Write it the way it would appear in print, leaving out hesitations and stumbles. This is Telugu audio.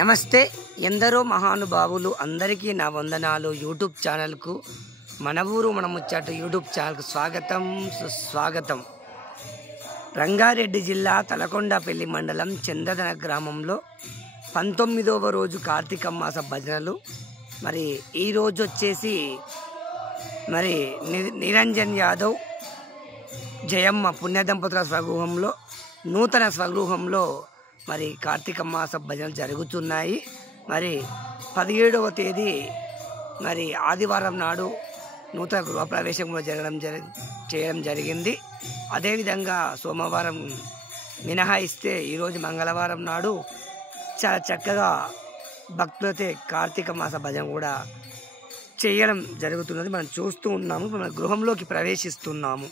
నమస్తే ఎందరో మహానుభావులు అందరికీ నా వందనాలు। యూట్యూబ్ ఛానల్కు మన ఊరు మన ముచ్చట యూట్యూబ్ ఛానల్కు స్వాగతం సుస్వాగతం। రంగారెడ్డి జిల్లా తలకొండపల్లి మండలం చందదన గ్రామంలో 19వ రోజు కార్తీక మాస భజనలు। మరి ఈ రోజు వచ్చేసి మరి నిరంజన్ యాదవ్ జయమ్మ పుణ్య దంపతుల స్వగృహంలో నూతన స్వగృహంలో మరి కార్తీక మాస భజనలు జరుగుతున్నాయి। మరి 17వ తేదీ మరి ఆదివారం నాడు నూతన గృహప్రవేశం కూడా చేయడం జరిగింది। అదేవిధంగా సోమవారం మినహాయిస్తే ఈరోజు మంగళవారం నాడు చాలా చక్కగా భక్తులైతే కార్తీక మాస భజన కూడా చేయడం జరుగుతున్నది। మనం చూస్తూ ఉన్నాము, మన గృహంలోకి ప్రవేశిస్తున్నాము।